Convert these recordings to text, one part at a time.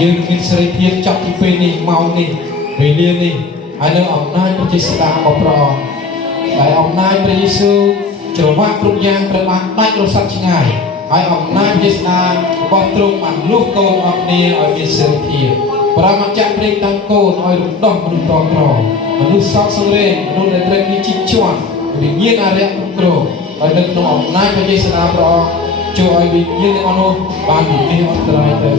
យើងមានសេរីភាពចាប់ពីពេលនេះមកនេះវេលានេះហើយនៅអំណាចព្រះជាស្ដារបស់ព្រះអង្គដែលអំណាចព្រះយេស៊ូវច្រវាក់គ្រប់យ៉ាងត្រូវបានដាច់រសាត់ឆ្ងាយហើយអំណាចព្រះស្ដារបស់ទ្រង់បានលុះកូនអស់គ្នាឲ្យមានសេរីភាពព្រះបានចាក់ព្រេងតាំងកូនឲ្យរំដោះមនុស្សតក្រមនុស្សសោកសង្រេងមនុស្សដែលត្រូវមានជីវជាន់វិញ្ញាណអរិយគ្រប់គ្រងហើយនៅក្នុងអំណាចព្រះយេស៊ូវព្រះអង្គជួយឲ្យវិញ្ញាណទាំងនោះបានវិនិច្ឆ័យអន្តរាយទៅ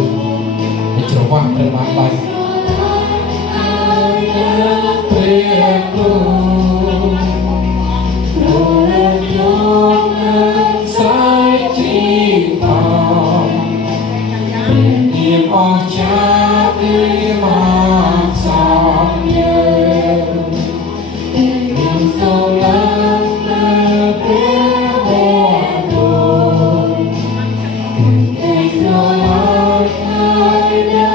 ច្រវាក់ត្រូវបានបាច់ព្រះគូអស់ចាពីមកសំយើងមានសូឡានៅព្រះវត្តទេសូឡាហើយនៅ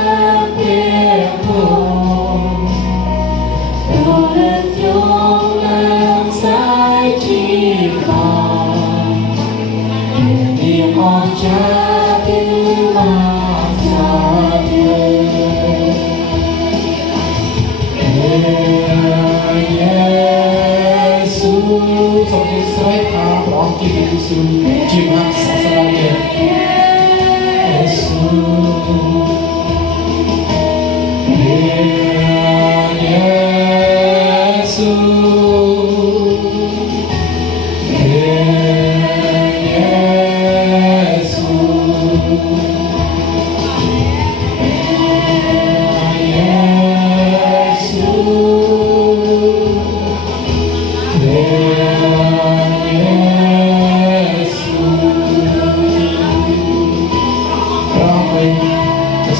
ព្រះភូមិរលឹកយកឡើងស្អាយជីវិតមានអស់ចាពីមកសូមស្រែកថាព្រះអង្គជាយេស៊ូវជាមហាសាសនាយេស៊ូយេស៊ូ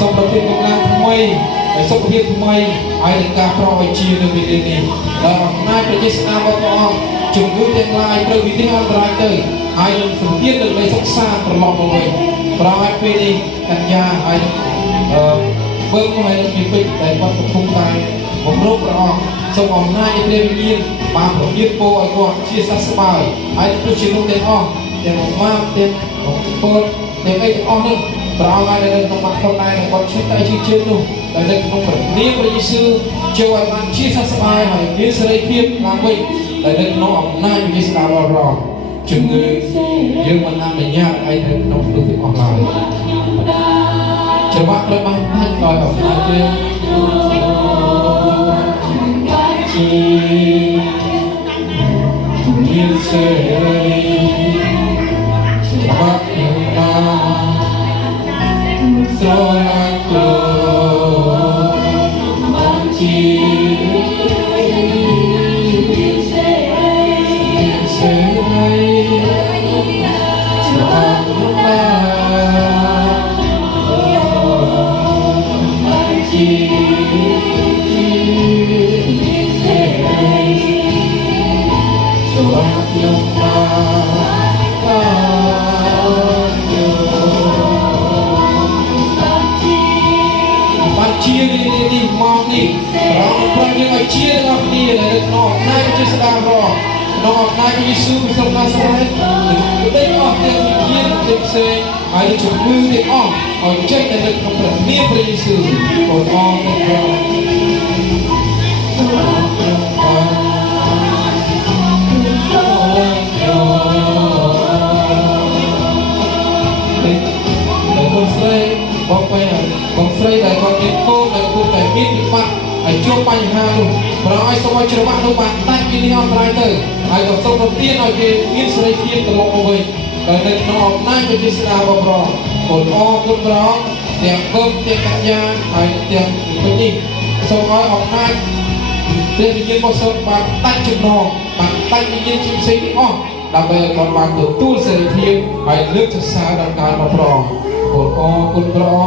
សូមប្រទានកម្លាំងថ្មីហើយសុខភាពថ្មីហើយនឹងការប្រោសឲ្យជានៅវេលានេះដោយអំណាចព្រះយេស៊ូវរបស់ព្រះអង្គជំងឺទាំងឡាយត្រូវវិនិច្ឆ័យអន្តរាយទៅហើយនឹងសម្ពាធលើនៃសុខសាត្រឡប់មកវិញប្រហែលពេលនេះកញ្ញាហើយបើកហើយនឹងពីពេជ្រដែលគាត់កំពុងតែបំរុងព្រះអង្គសូមអំណាចព្រះវិញ្ញាណបានប្រទានពរឲ្យគាត់ជាសះស្បើយហើយទោះជាលោកទាំងអស់ទាំងម៉ាប់ទាំងពលទាំងអីទាំងអស់នេះប្រោសឲ្យនៅក្នុងបាត់ខ្លួនឯងគាត់ឈឺតែជាជើងនោះដែលនៅក្នុងព្រះនាមព្រះយេស៊ូវជួយឲ្យបានជាសះស្បើយហើយមានសេរីភាពឡើងវិញដែលនៅក្នុងអំណាចព្រះយេស៊ូវរបស់ព្រះជំងឺយើងមិនអនុញ្ញាតឲ្យនៅក្នុងមនុស្សទាំងអស់ឡើយច្បាប់ត្រូវបានដាច់ដោយអំណាចព្រះមានសេរីច្បាប់ស្រឡាញ់ខ្លួនបានជាមានសេរីច្បាប់បានជាមានសេរីច្បាប់ខ្ញុំជានេះមកនេះប្រងយើងឲ្យជាទាំងអស់គ្នាដែលក្នុងអំណាចជាស្ដាររក្នុងអំណាចយេស៊ូវព្រះសម្មាសម្ពុទ្ធទាំងអស់ទាំងវិញ្ញាណទាំងផ្សេងហើយជំងឺទាំងអស់ឲ្យចេញទៅក្នុងព្រះនាមព្រះយេស៊ូវបងអរគុណព្រះបងស្រីដែលគាត់មានកូនដែលគួរតែមានវិបត្តិហើយជួបបញ្ហានោះប្រឲ្យសូមឲ្យច្រវាក់នោះបានដាច់ពីនេះអន្តរាយទៅហើយក៏សូមប្រទានឲ្យគេមានសេរីភាពត្រឡប់មកវិញដោយនៅក្នុងអំណាចព្រះយេស៊ូវរបស់ព្រះគុណអរគុណព្រះទាំងគុំទាំងកញ្ញាហើយទាំងពេញនេះសូមឲ្យអំណាចព្រះវិញ្ញាណរបស់សូមបានដាច់ចំណងបានដាច់វិញ្ញាណផ្សេងៗទាំងអស់ដើម្បីឲ្យគាត់បានទទួលសេរីភាពហើយលើកសរសើរដល់ការរបស់ព្រះគុណអរគុណព្រះ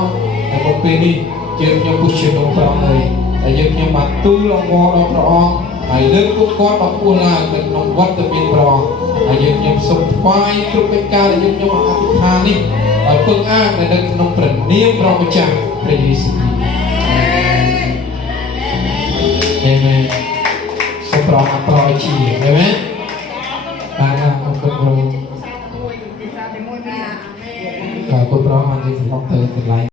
ហើយមកពេលនេះយើងខ្ញុំពុះជាក្នុងព្រះអង្គហើយដែលយើងខ្ញុំបានទូលអង្វរដល់ព្រះអង្គហើយលើកពួកគាត់មកពោះឡើងនៅក្នុងវត្តមានព្រះអង្គហើយយើងខ្ញុំសូមថ្វាយគ្រប់កិច្ចការដែលយើងខ្ញុំអធិដ្ឋាននេះឲ្យពឹងអាងនៅក្នុងព្រះនាមព្រះម្ចាស់ព្រះយេស៊ូវអាមែនសូមប្រោសអប្រឲ្យជាអាមែនបានអរគុណព្រះ Và cô đó anh đi học từ từ lại